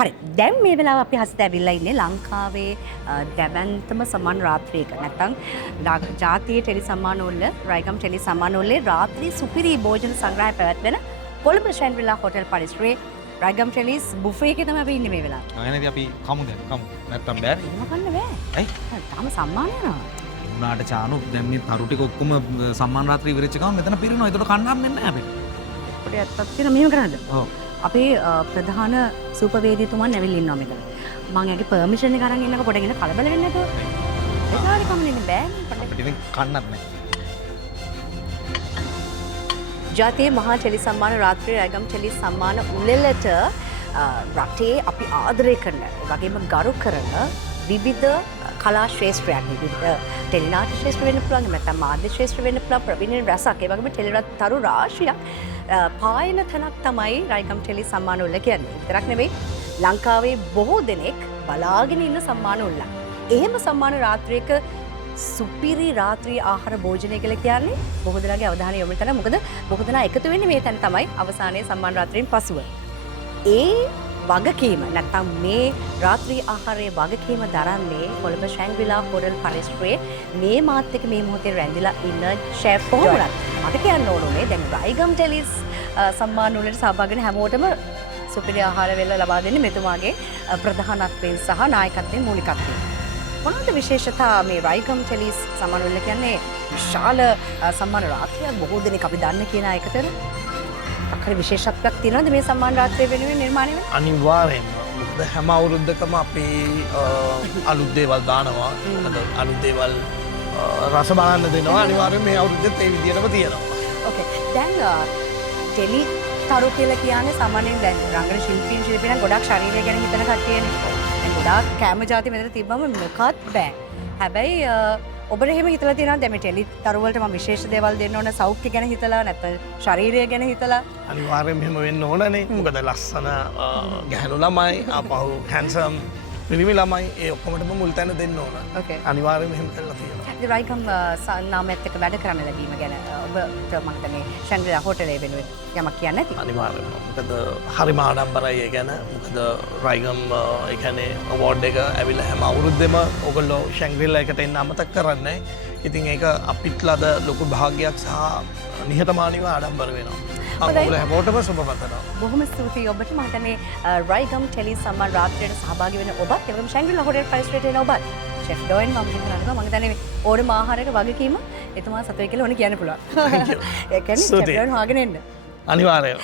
හරි දැන් මේ වෙලාව අපි හසිත ඇවිල්ලා ඉන්නේ ලංකාවේ දැවැන්තම සම්මාන රාත්‍රියක නැත්නම් ජාතිය ටෙලි සම්මානවල රයිගම් ටෙලි සම්මානවල රාත්‍රී සුපිරි භෝජන සංග්‍රහය පැවැත්වෙන කොළඹ ශැන්විලා හෝටල් පරිසරයේ රයිගම් ටෙලිස් බුෆේ එකේ තමයි අපි ඉන්නේ මේ වෙලාව. නැහැනේ අපි කමු නැත්තම් බෑ. එහෙම කන්න බෑ. ඇයි? තාම සම්මාන යනවා. උනාට චානු දැන් මේ තරු ටික ඔක්කොම සම්මාන රාත්‍රී ඉවරෙච්ච ගමන් මෙතන පිරෙනවා. ඒකට කන්න හම්බෙන්නේ නැහැ අපිට. අපිට ඇත්තක් තියෙන මෙහෙම කරන්නද? ඔව්. අපේ ප්‍රධාන සූපවේදීතුමන් ඇවිල්ලා ඉන්නවා මෙතන. මම එයාගේ පර්මිෂන් එක අරන් ඉන්නකො පොඩගෙන කලබල වෙන්නේ නැතුව. ඒකාරි කමන්නේ බෑනේ පොඩ්ඩක්. අපිට ඉතින් කන්නත් නැහැ. ජාතියේ මහා ටෙලි සම්මාන රාත්‍රී රයිගම් ටෙලි සම්මාන උළෙලට රටේ අපි ආදරය කරන වගේම ගරු කරන විවිධ කලා ශ්‍රේෂ්ඨයන් විවිධ ටෙලි නාට්‍ය ශ්‍රේෂ්ඨ වෙන්න පුළුවන් නැත්නම් මාධ්‍ය ශ්‍රේෂ්ඨ වෙන්න පුළුවන් ප්‍රවීණ රසක් ඒ වගේම ටෙලි තරු රාශියක් පායන තැනක් තමයි රයිගම් ටෙලි සම්මාන උළෙල කියන්නේ. විතරක් නෙවෙයි ලංකාවේ බොහෝ දෙනෙක් බලාගෙන ඉන්න සම්මාන උළෙල. එහෙම සම්මාන රාත්‍රියක සුපිරි රාත්‍රී ආහාර භෝජනය කියලා කියන්නේ බොහෝ දෙනාගේ අවධානය යොමු කරන මොකද බොහෝ දෙනා එකතු වෙන්නේ මේ තැන තමයි අවසානයේ සම්මාන රාත්‍රියෙන් පසුව. ඒ වගකීම නැත්නම් මේ රාත්‍රී ආහාරයේ වගකීම දරන්නේ කොළඹ ශැන්විලා හෝටල් පරිසරයේ මේ මාත් එක්ක මේ මොහොතේ රැඳිලා ඉන්න ෂෙෆ් කොහොමද? මට කියන්න ඕනේ දැන් රයිගම් ටෙලිස් සම්මාන වලට සහභාගී වෙන හැමෝටම සුපිරි ආහාර වේල ලබා දෙන්නේ මෙතුමාගේ ප්‍රධානත්වයෙන් සහ නායකත්වයෙන් මූලිකත්වයෙන්. මොනවද විශේෂතා මේ රයිගම් ටෙලිස් සම්මාන වල කියන්නේ විශාල සම්මාන රාත්‍රියක් බොහෝ දෙනෙක් අපි දන්න කියන එකතර අක්කර විශේෂත්වයක් තියෙනවද මේ සම්මාන රාත්‍රිය වෙනුවෙන් නිර්මාණය වෙන්නේ? අනිවාර්යෙන්ම. මොකද හැම අවුරුද්දකම අපි අලුත් දේවල් දානවා. අලුත් දේවල් රස බලන්න දෙනවා. අනිවාර්යෙන්ම මේ අවුරුද්දෙත් ඒ විදිහටම තියෙනවා. ඕකේ. දැන් ටෙලි තරු කියලා කියන්නේ සාමාන්‍යයෙන් දැන් රංගන ශිල්පීන් ගොඩක් ශරීරය ගැන හිතන කට්ටියනේ. දැන් ගොඩාක් කැම જાති මෙතන තිබ්බම මොකක්වත් බෑ. හැබැයි ඔබට එහෙම හිතලා තියෙනවද දැන් මේ ටෙලි තරු වලට මම විශේෂ දේවල් දෙන්න ඕන සෞඛ්‍ය ගැන හිතලා නැත්නම් ශරීරය ගැන හිතලා? අනිවාර්යෙන්ම එහෙම වෙන්න ඕනනේ. මොකද ලස්සන ගැහණු ළමයි ආපහු හැන්සම් පිරිමි ළමයි ඒ ඔක්කොමටම මුල් තැන දෙන්න ඕන. ඕකේ. අනිවාර්යෙන්ම එහෙම කරලා තියෙනවා. ඉතින් රයිගම් නාමයත් එක්ක වැඩ කරන්න ලැබීම ගැන ඔබට මම හිතන්නේ ශැන්විලා හෝටලේ වෙනුවෙන් යමක් කියන්න ඇති. අනිවාර්යෙන්ම. මොකද හරිම ආඩම්බරයි ඒ ගැන. මොකද රයිගම් ඒ කියන්නේ අවෝඩ් එක ඇවිල්ලා හැම අවුරුද්දෙම ඔයගොල්ලෝ ශැන්ග්‍රීලා එකට එන්න අමතක කරන්නේ. ඉතින් ඒක අපිට ලද ලොකු භාග්‍යයක් සහ නිහතමානීව ආඩම්බර වෙනවා. ඔයගොල්ලෝ හැමෝටම සුබ පතනවා. බොහොම ස්තුතියි ඔබට. මම හිතන්නේ රයිගම් ටෙලි සම්මාන රාත්‍රියට සහභාගී වෙන ඔබත් ඒ වගේම ශැන්ග්‍රීලා හෝටල් පරිසරයට එන ඔබත් ෂෙෆ් ඩෝයින් මම හිතනවා මම හිතන්නේ ඕනම ආහාරයක වගකීම එතුමා සතුයි කියලා ඕනේ කියන්න පුළුවන්. ඒ කියන්නේ ෂෙෆ් ඩෝයින් හොයාගෙන එන්න. අනිවාර්යයෙන්ම.